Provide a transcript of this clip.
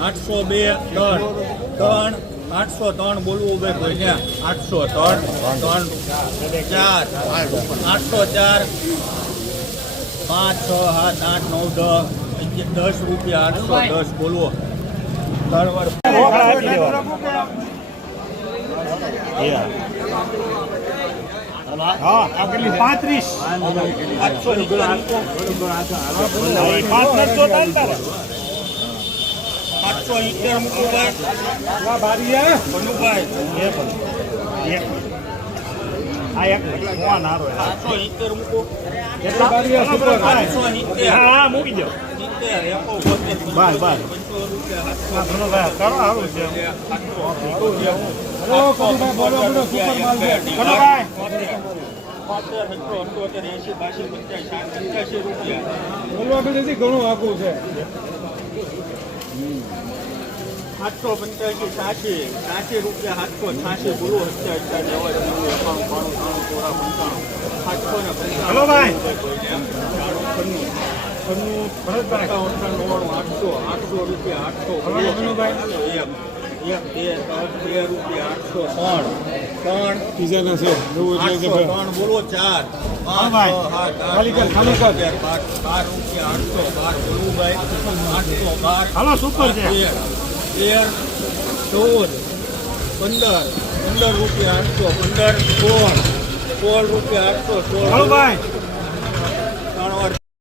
આઠસો બે ત્રણ ત્રણ આઠસો ત્રણ બોલવું ભાઈ કોઈને આઠસો ત્રણ ત્રણ ચાર આઠસો ચાર પાંચ છ સાત આઠ નવ દસ દસ રૂપિયા આઠસો દસ બોલવો. પાંત્રીસ. પાંચ ને ઇત્તેર મુકુભાઈ મનુભાઈ એક આ એક ફોન હારો આઠસો ઇત્તેર મુકુ કેટલા આઠસો ઇત્તેર હા હા મૂકી દો. બાય એકો બોતેર. બસ બસ પંચો રૂપિયા આ ઘણો ભાઈ કરો સારું છે. આઠસો પંચ્યાસી છ્યાસી છ્યાસી રૂપિયા સાતસો છ્યાસી બોલો અત્યારે અત્યારે નેવું એકાણું બાણું ત્રાણું ચોરા પંચાણું સાતસો ને પંચાણું. આઠસો આઠસો રૂપિયા આઠસો હલો, એક બે ત્રણ બે રૂપિયા આઠસો ત્રણ. ત્રણ. આઠસો ત્રણ બોલો ચાર. છ, બાર રૂપિયા આઠસો બાર બોલવું આઠસો બાર. હાલો સુપર છે. તેર ચૌદ પંદર. પંદર રૂપિયા આઠસો પંદર સોળ. સોળ રૂપિયા આઠસો સોળ. ભાઈ.